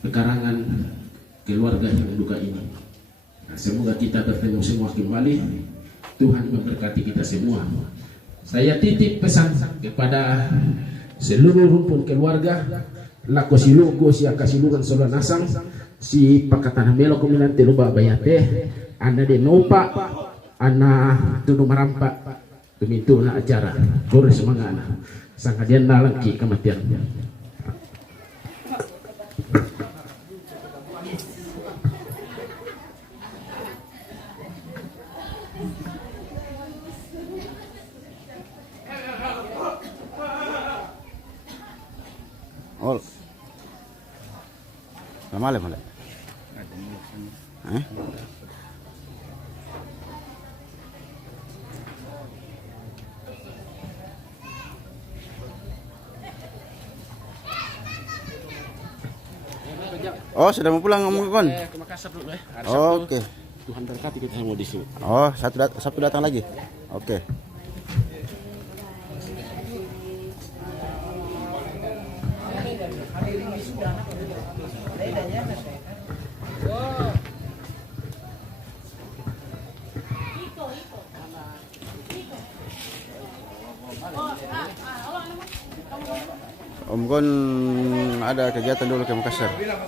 pekarangan keluarga yang duka ini. Nah, semoga kita bertemu semua kembali. Tuhan memberkati kita semua. Saya titip pesan kepada seluruh rumpun keluarga, lako silugo si akasilungan sola nasang si pakatan melo kumilan teluba bayate anda de nopa ana tunu marampa tumintu na acara kores mga ana sangkadian nalangki kematian. Oh, malam malam. Oh, sudah mau pulang Om Kon? Ke Makassar dulu ya. Oh, oke. Tuhan berkati kita semua di sini. Oh, Sabtu datang lagi. Oke. Om Gon ada kegiatan dulu ke Makassar. Ya.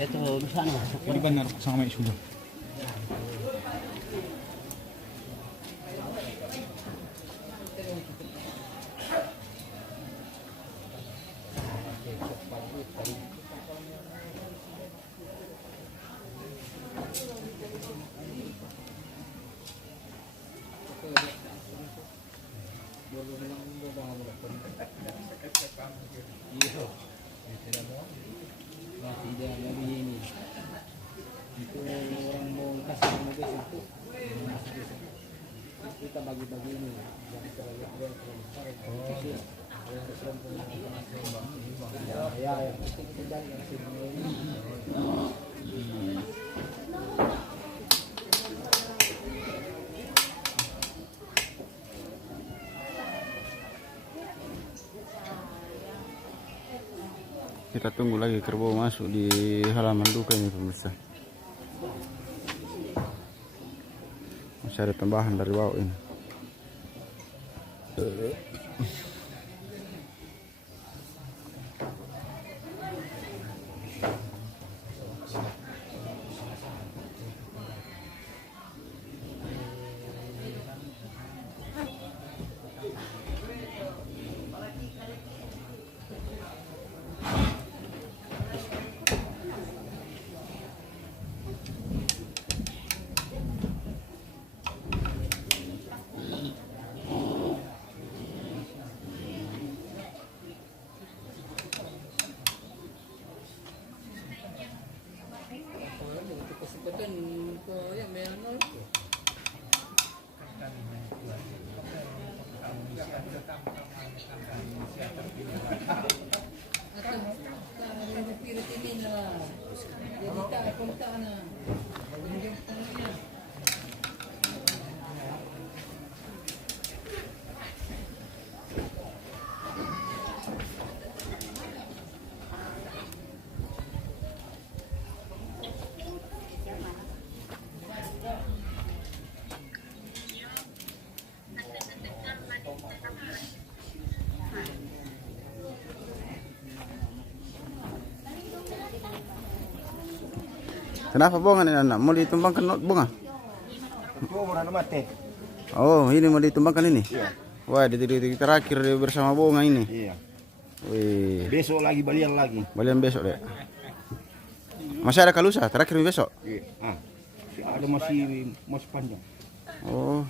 Itu bisa nih. Ini benar sama sudah. Kita bagi-bagi ini ya yang penting kita yang sini Kita tunggu lagi kerbau masuk di halaman duka ini pemirsa. Masih ada tambahan dari bawah ini. Kenapa bunga ini anak? Mau ditumbangkan bunga? Itu orang mati. Oh, ini mau ditumbangkan ini? Iya. Wah, detik-detik terakhir bersama bunga ini. Iya. Wih, Besok lagi balian lagi. balian besok deh. Masih ada kalusa, terakhir besok. Iya. Ada masih panjang. Oh.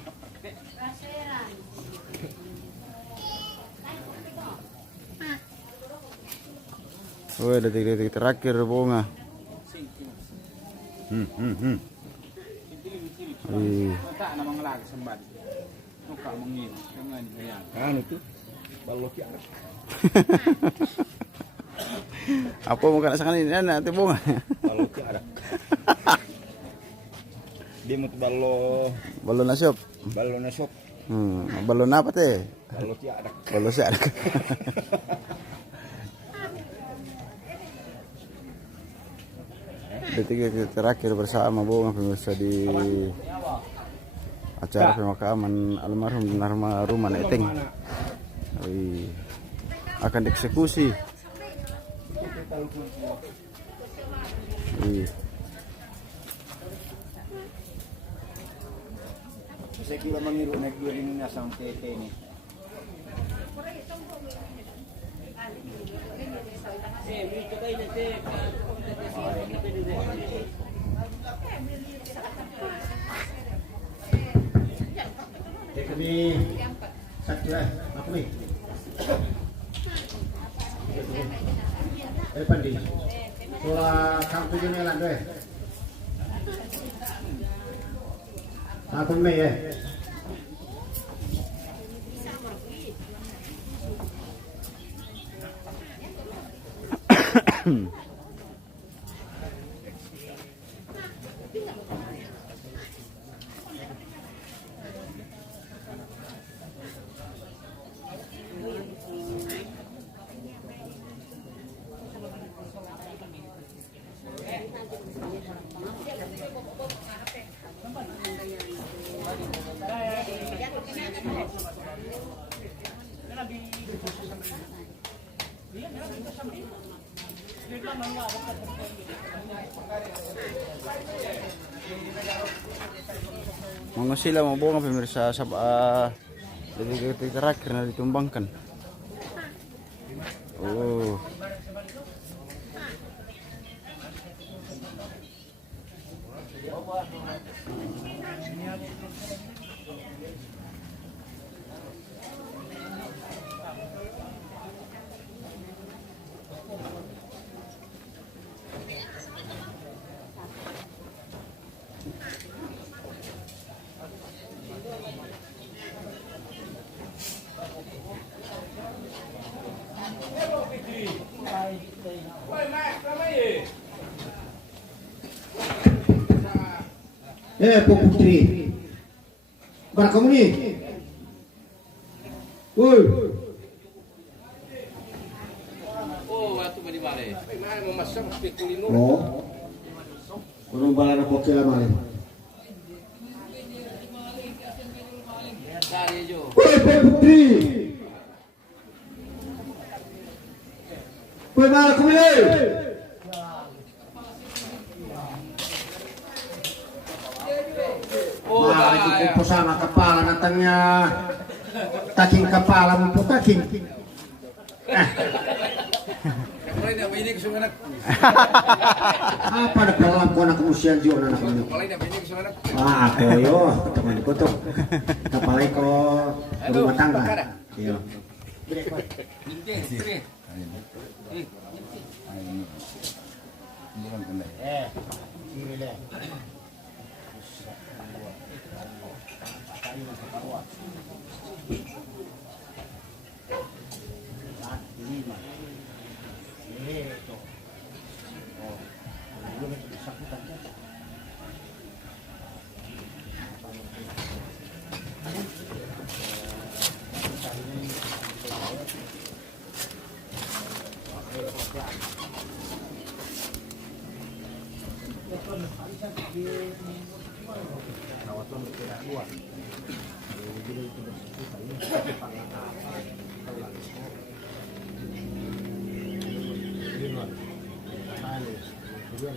Wih, detik-detik terakhir bunga. Wih. Anu tuh balok ya. Apa mau kena sangan ini anak tu bunga? Balok ya ada. Dia mau Balon nasiop. balon nasop. Balon apa teh? Balok ya ada. Balon saya ada. Detik-detik terakhir bersama bunga pemirsa di acara pemakaman almarhum Ruman Eteng. Wih. Akan dieksekusi. Wih. Saya kira mengiru naik dua ini sampai ini. Kami satu lah, apa ni? Pandi. Soal kampung ini lah deh. Aku ni Mga sila mga bunga pemirsa sa detik-detik terakhir na ditumbangkan. Oh. Pak Putri. Bara kamu ni? Woi. Oh, waktu beli balik. Mau masak spekulino. Oh. Orang balana pokok mari. Dari jo. Woi, Pak Putri. Woi, bara kamu ni? Wah, itu kumpul sama kepala natangnya taking kepala mumpuk taking. Mulai dah ini kesunganak. Apa ada pelam ko anak musian jo anak ini. Mulai dah ini kesunganak. Wah, ako yo, teman ko to. Kapalay ko rumah tangga. Iyo. Kawasan tidak luas. Jadi itu bersangkutan ini pakai apa? Kita lagi Linon, Tani, kemudian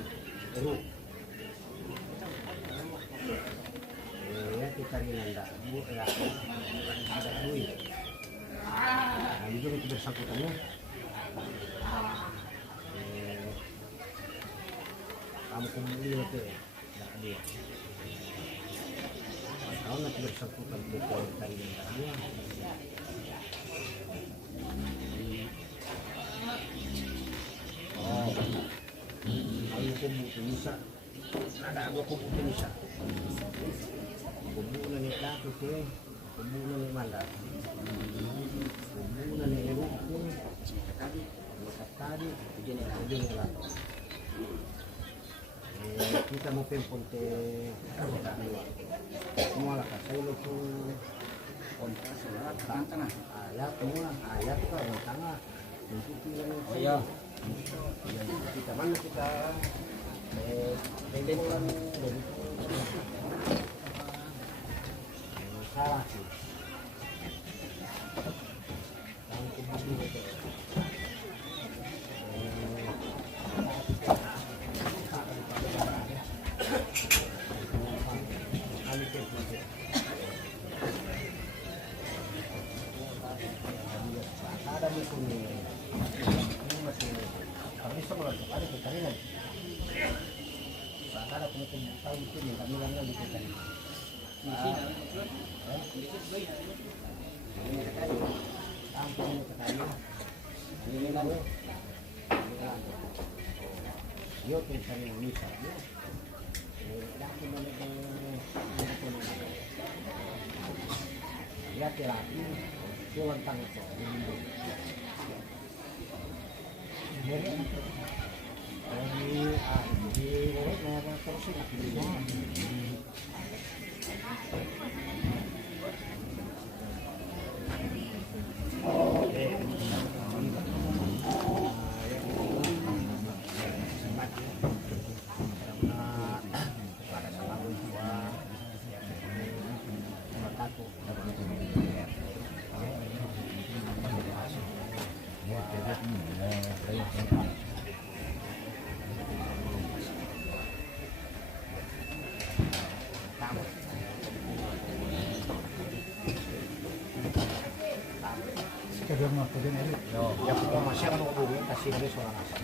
Eru. Ya kita ini nanda, bu ya ada duit. Nah, itu bersangkutannya. Kamu kembali itu ya, tidak dia. Kalau nanti bersangkutan betul tadi dengan oh, kalau kubu bisa, ada kubu bisa. Kubu nani laki tu, kubu nani mana? Kubu nani lewu, tadi, jenis lah. Kita mau pemponte semua lah saya lupa kontras lah tangan ayat semua ayat itu orang tengah untuk oh ya kita mana kita pempolan dari salah sih yang kemudian ada musim ini masih kami semua ada kekeringan ada penutup tahun ini kami langgar di kita ini yo pensar en misa ya terapi tuan tangan ya kita masih akan menghubungi kasih dari seorang asal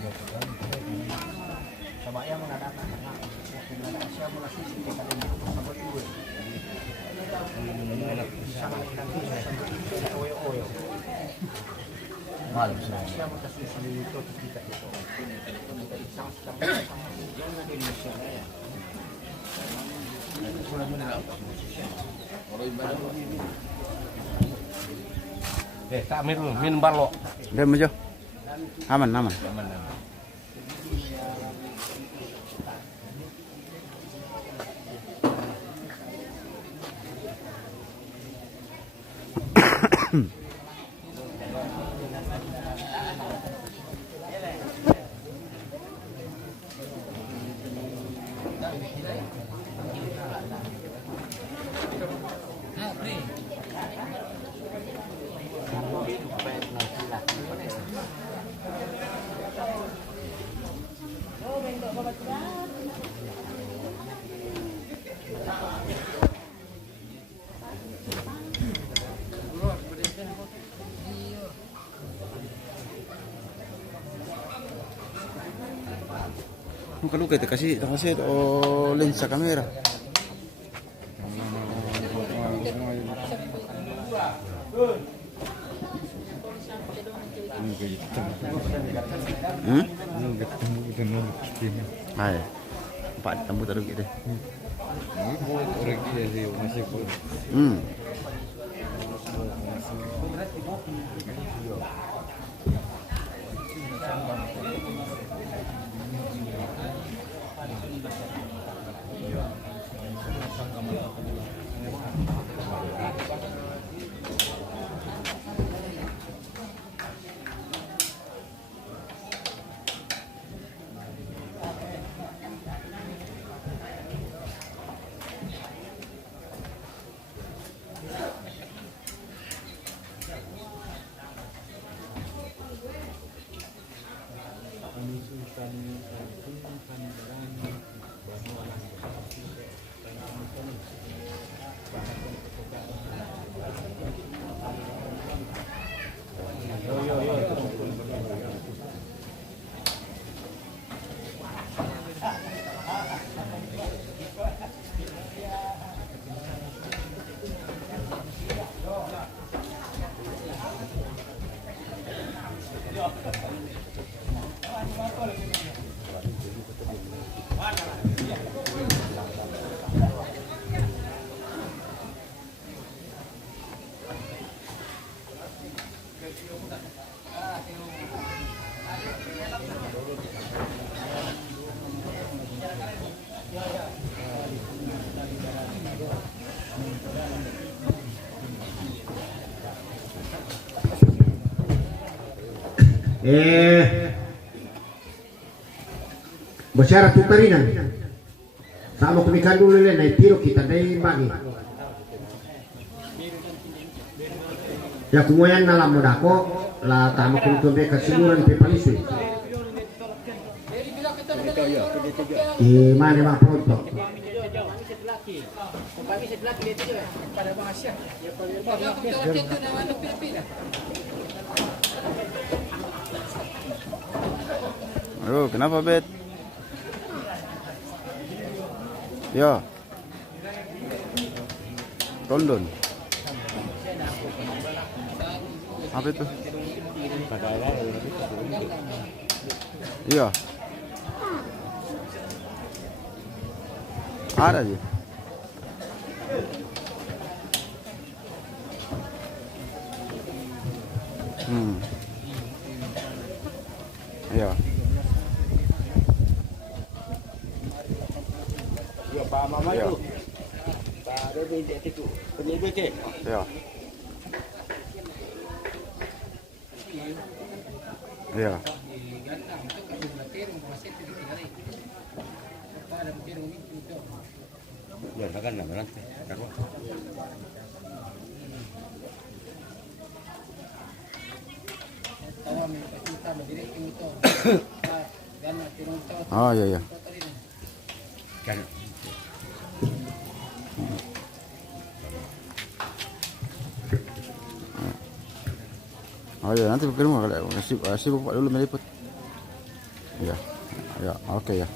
coba yang menadakan waktu menadakan siapa masih kita ini sampai dulu sangat nanti saya oyo malam siapa kasih sendiri itu kita itu sangat yang ada di Indonesia ya sudah mendapat kalau ibadah tak minum balok. Udah maju. Aman, aman. Kalau kita kasih lensa kamera. Hai, Pak, kamu taruh gitu. Bersyarat tutarinan sama kumikan dulu le naik tiro kita dai bagi ya kumuyan na lam modako la tama kum tumbe kasimuran pe palisui mana bang pronto Aduh, kenapa Bet? Ya. Tondon. Apa itu? Iya. Ada aja. Iya. Mama Ya. itu. Baru dia itu. Penyebut ke? Ya. Ya. Ya, makan lah nanti. Oh iya iya. Kan. Oh iya nanti kirim kalau sibuk Pak dulu meliput. Ya. Ya, oke ya.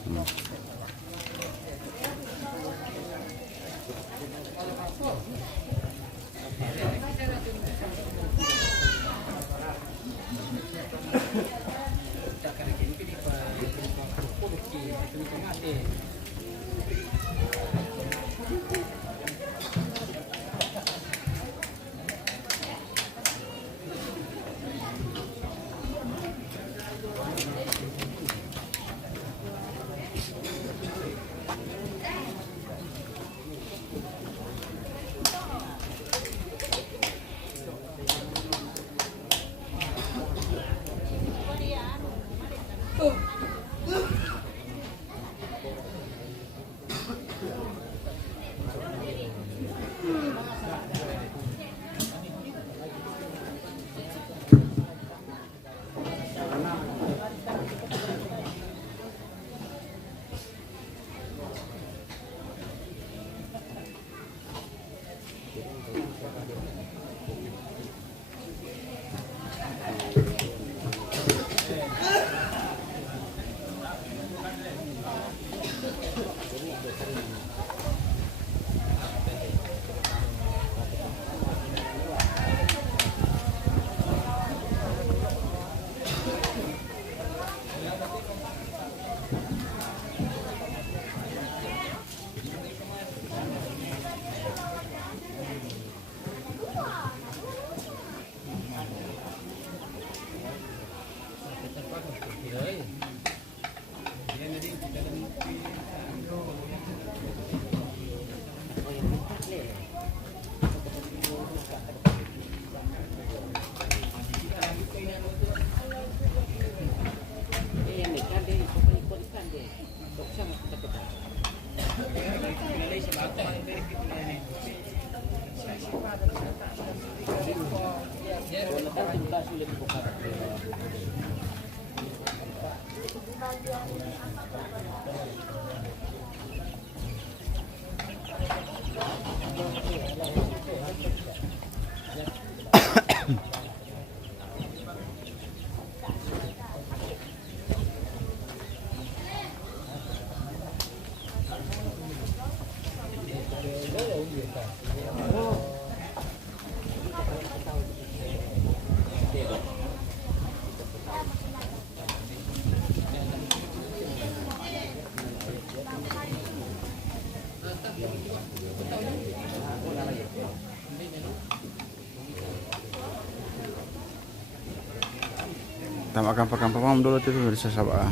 Tambahkan pakan pamam dulu tuh bisa sabah.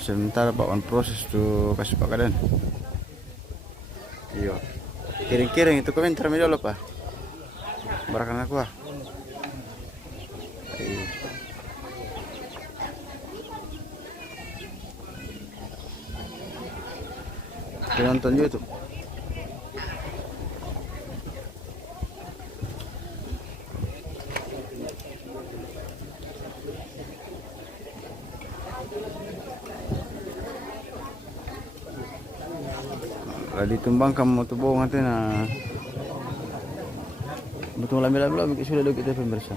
Sebentar bakwan proses tuh kasih pak kaden. Iya. Kiring-kiring itu komentar media dulu pak. Barakan aku ah. Iya. Kita nonton YouTube. Ditumbang kamu tuh bohong nanti nah betul lambil-lambil sudah dulu kita pemirsa.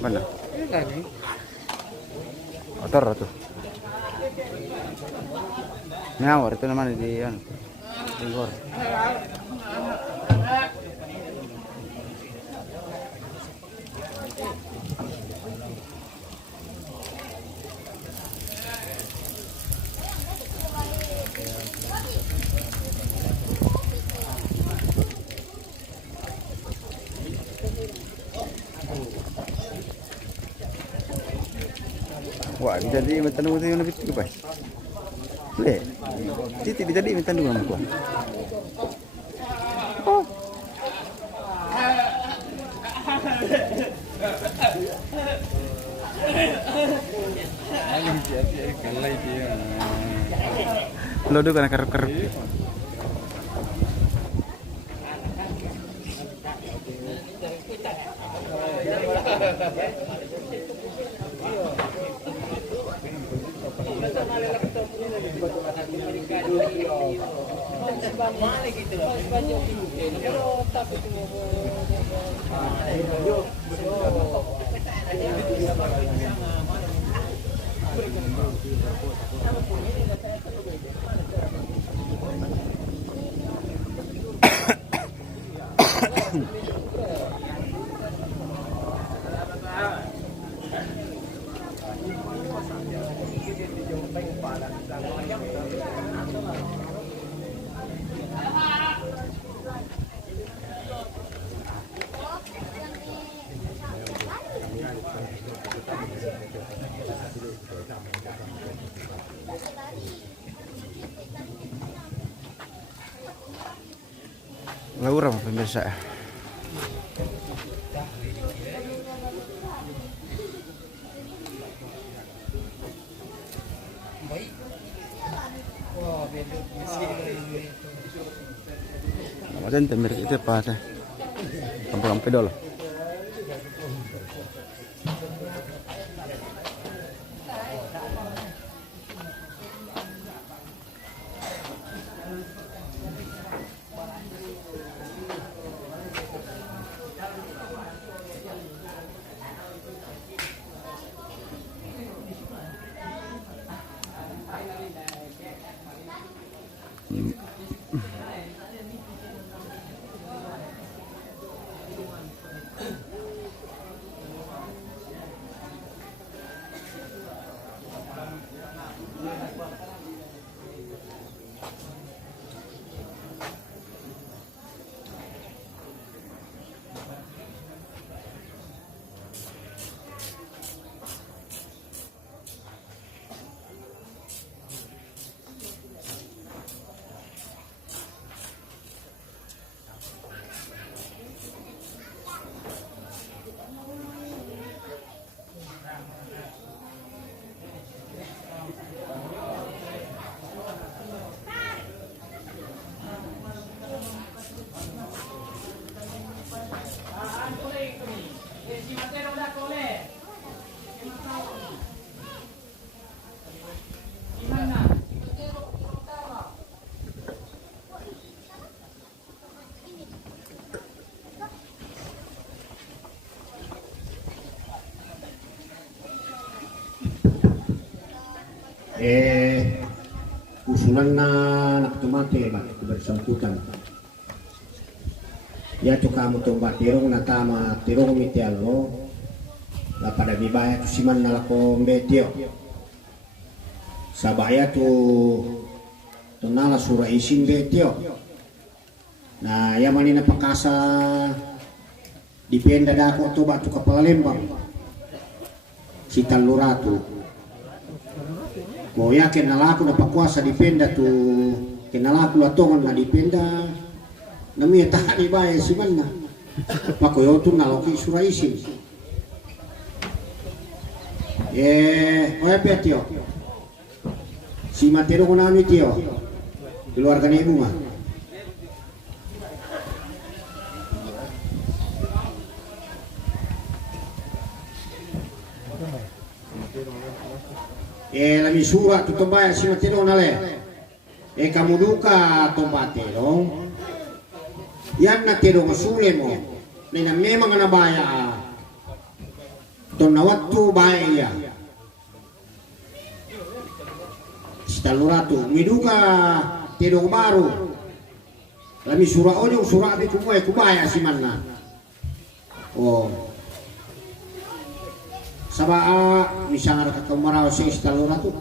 Mana? Otor tuh. Ngawur itu namanya di luar. Wah, jadi minta nunggu yang lebih tinggi, Pak. Boleh. Titik jadi minta nunggu sama gua. Oh. Lo dulu kan kerep-kerep. Ngawuram pemirsa. Macam temir itu apa teh? Kampung pedol. Usulan na nakatumate ba bersangkutan ya tu kamu tumba tirong na tama tirong mitialo la pada bibaya tu siman na lako mbetio sabaya tu tonala sura isin betio na ya manina pakasa dipenda dako to batu kepala lembang si taluratu ko ya kenalaku na pakuasa dipenda tu kenalaku latongan na dipenda na miya tahani bae si manna pakoyo tu naloki sura isin oya pe tio si matero ko nami tio keluarga ni ibu mah la misura tu tombaya si matero nale kamu duka tombatero yan na tero masule mo na memang na baya to na waktu baya staluratu miduka tero baru la misura ojo sura be kumoy kubaya si manna sabaa misangar ka kamaraw sa istaluratu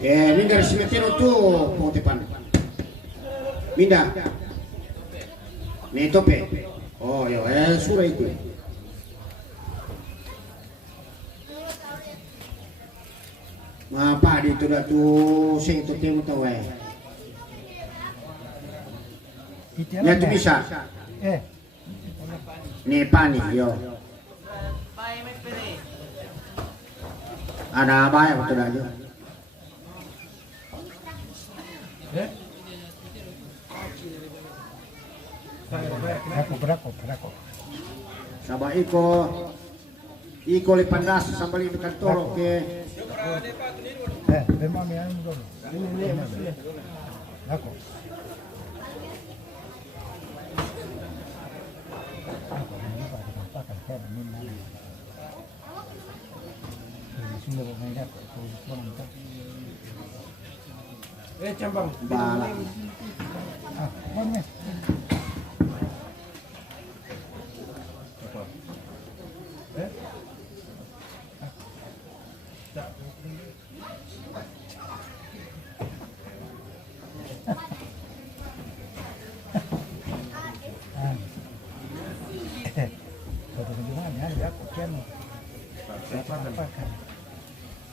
minda dari simetero tu po depan minda nih tope yo sura itu ngapa di tu dah tu sing tu temu tahu ya tu bisa nih pani yo ada apa ya betul aja Berako. Sabah iko lipandas sambali dekat toro ke. Memang yang dulu. Ini. Berako. Balak.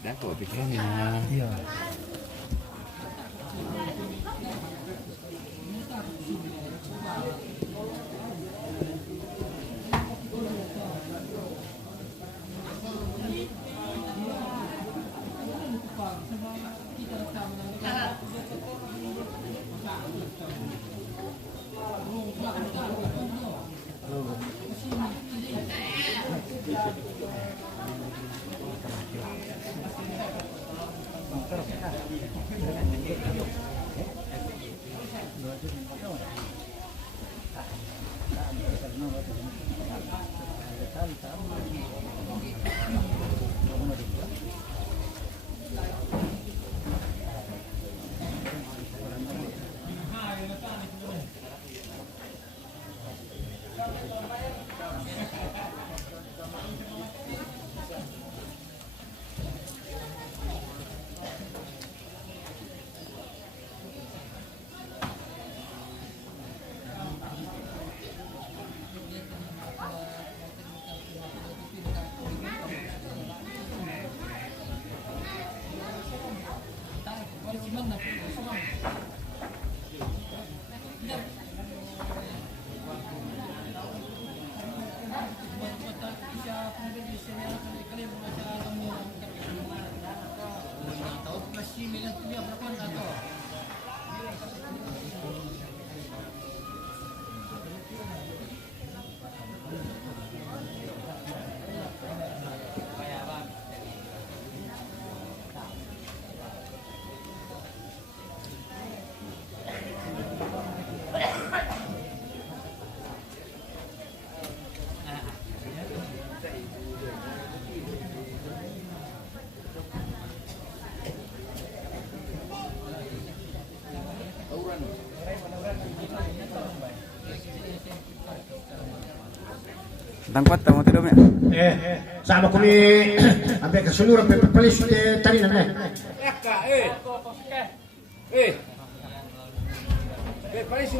Dako pikirnya. Iya. Tangkat tamu tidak punya. Sama kami sampai ke seluruh pepelis tadi nana.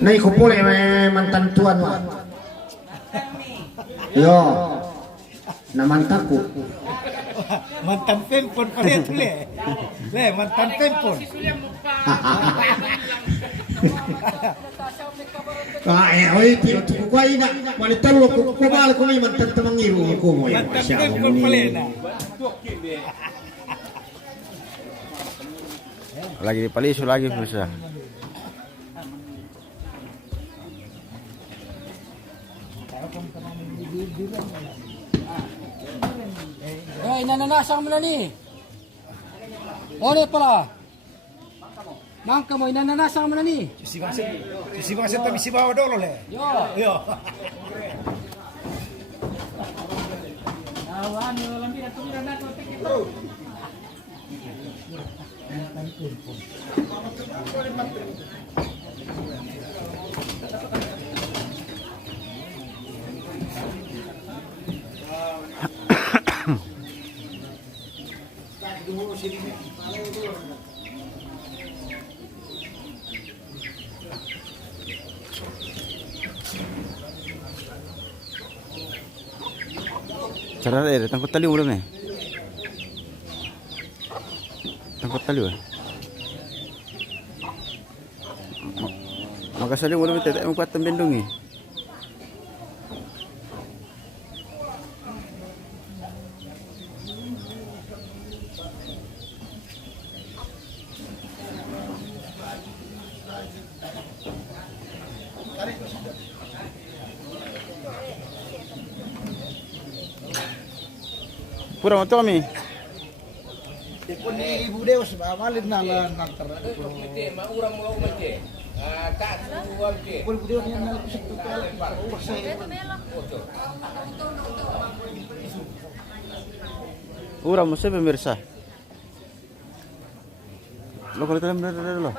Nai ko pole mantan tuan wa. Yo. Na mantaku. Mantan tempon pala ito le, mantan tempon. Oi tiro tu ko ina, wali talo ko bal ko may mantan tamangiru ko mo ya. Mantan tempon pala na. Lagi di Palisu lagi bisa. Inananasan mo na ni. Ulit pala. Mangka mo, inananasan mo na ni. Sisibasit kami si bawa dolo le. Yo. Yo. Awan, yung lambi na tumira na ito. Ito. Cara tangkap tali belum nih? Tangkap tali ya? Maka saling belum tidak membuat tembendungi. Pura mo Tommy. Ipon ni Ibu Deus, mamalid na lang nagtara. Maurang mo umati. Tak suwag Ipon Ibu Deus niya nalipusik to pala. Pura mo sa pemirsa. Lo kalau kalian dari lo.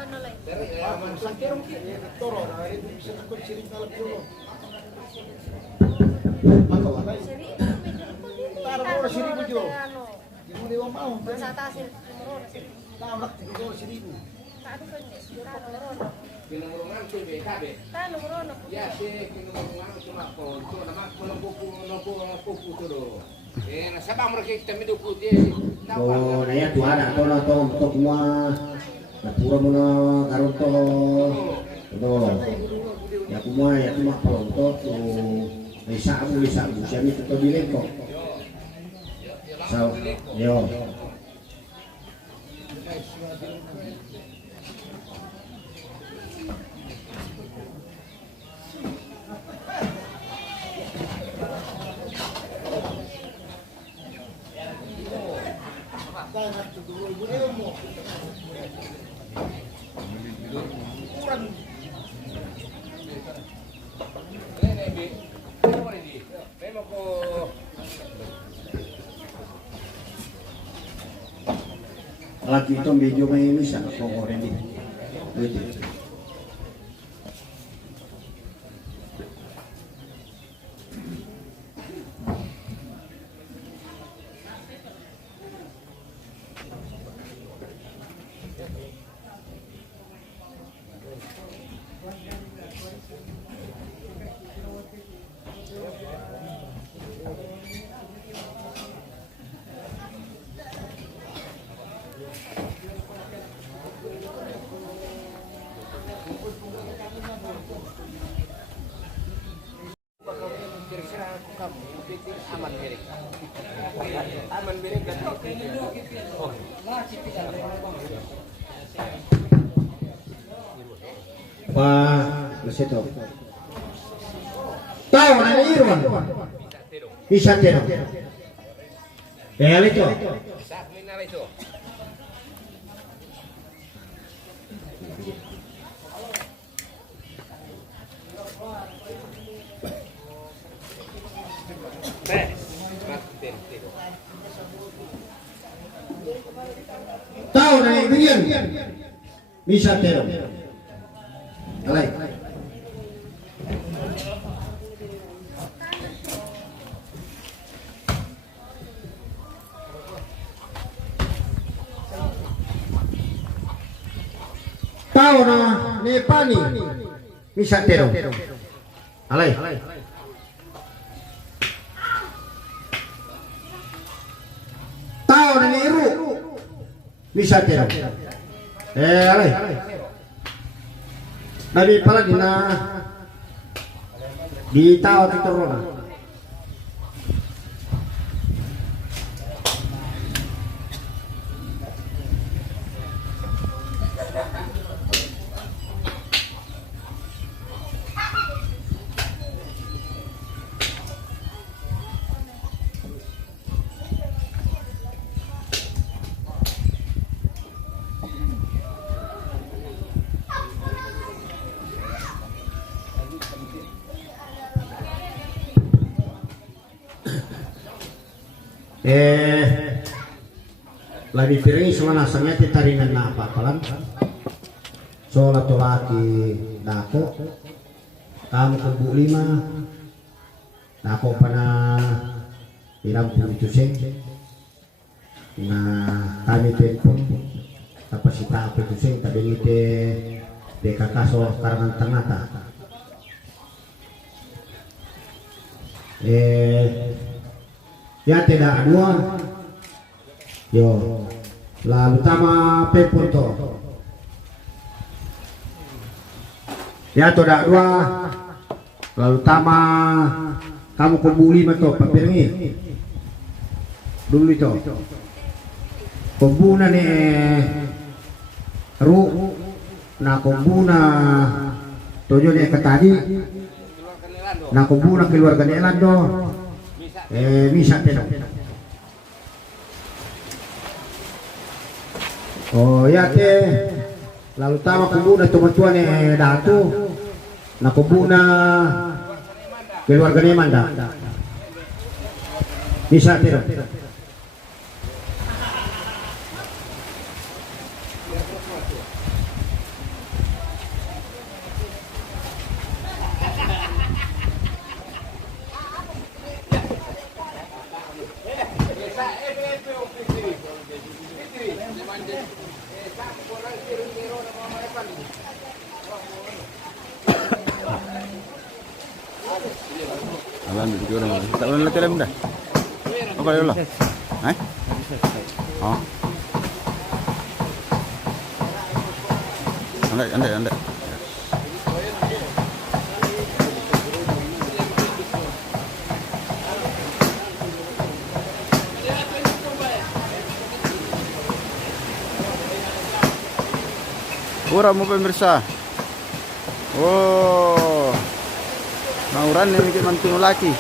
Kinurungan tu BKB. Ya sih kinurungan cuma konco nama kupu tu do. Nasabang mereka kita minum putih. Oh, naya tu ada to na to untuk semua. Na pura mo na karon to. To. Ya kumua ya cuma pronto tu. Isabu siya mi to bilin ko. So, yo. Lagi itu medyo may bisa ako already. Pwede. Aman miring. Aman miring kan. Oh. Pak, Lesito. Tahu na Irwan. Bisa tero. Itu. Sa minara itu. Tahu na Ibigyan. Bisa tero. Alay. Tahu na ni Pani. Bisa tero. Alay. Tahu na ni Iru. Bisa tero. Alay. Nabi pala di tahu itu Rona. Lagi piring semua nasanya titaringan na apa-apalan. So lato laki dako. Kamu kubu 5. Dako pa na pirang 7 sen. Na kami telepon. Tapos kita apa 7 sen tabi nite de kakaso karangan tangata. Ya tidak dua. Yo, lalu tama pepunto. Ya tidak dua. Lalu tama kamu kumpuli betul papiringi. Dulu itu. Kumbuna ni ru na kumbuna tujuh ni ketadi. Na kumbuna keluarga nelan do. Bisa tenong. Oh ya ke lalu tama kumbuna tuan-tuan datu na kumbuna keluarga ni manda bisa tidak Alam di orang. Tak boleh latih lem dah. Apa dia lah? Oh. Anda. Kurang mau pemirsa. Oh, mauran ni mikir mantu laki.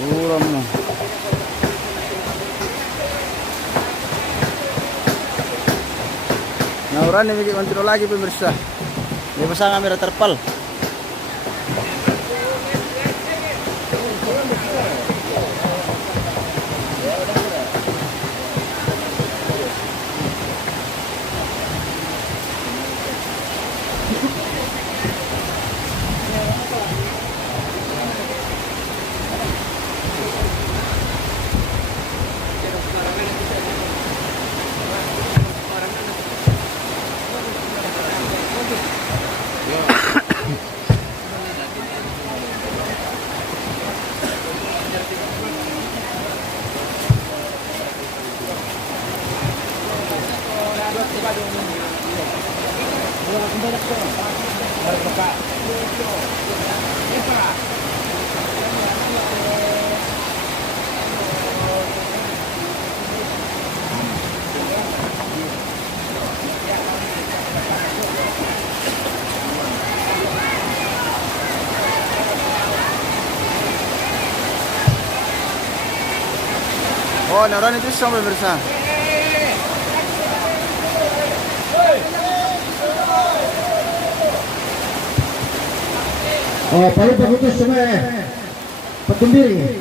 Kurang mo. Mauran ni mikir mantu laki pemirsa. Dia pasang kamera terpal. Oh, naran itu sama pemirsa. Oh, paling bagus semua petumbiri.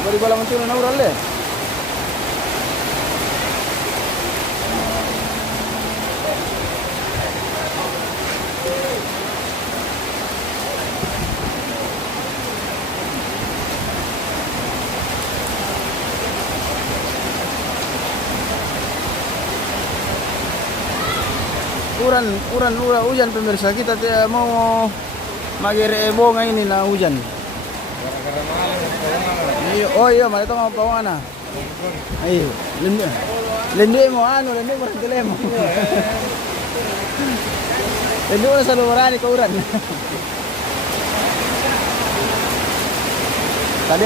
Beri bola mentu na ural le. Uran hujan pemirsa, kita tidak mau magere bonga ini na hujan. Oh iya, malah itu mau bawa mana? Ayo, lendi mo telemo. Lendi mo sa lumaran ko uran. Tadi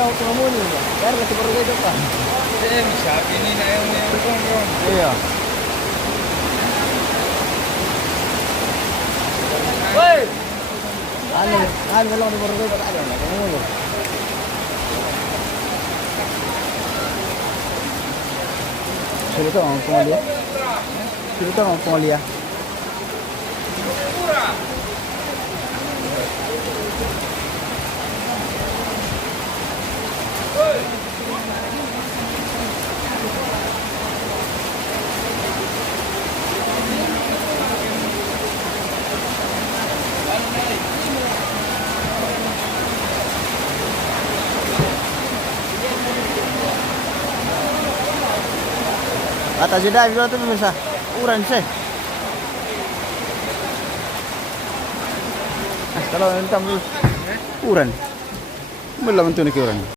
ako tumamuni. Kaya kasi pero dito pa. Sabi ni na yung Iya. Woi! Ano lang ni pero dito pa. Ano? Sino ang pengalia? Sino ang pengalia? Kata jeda juga tuh pemirsa, uran sih. Kalau entam uran, belum tentu nih uran.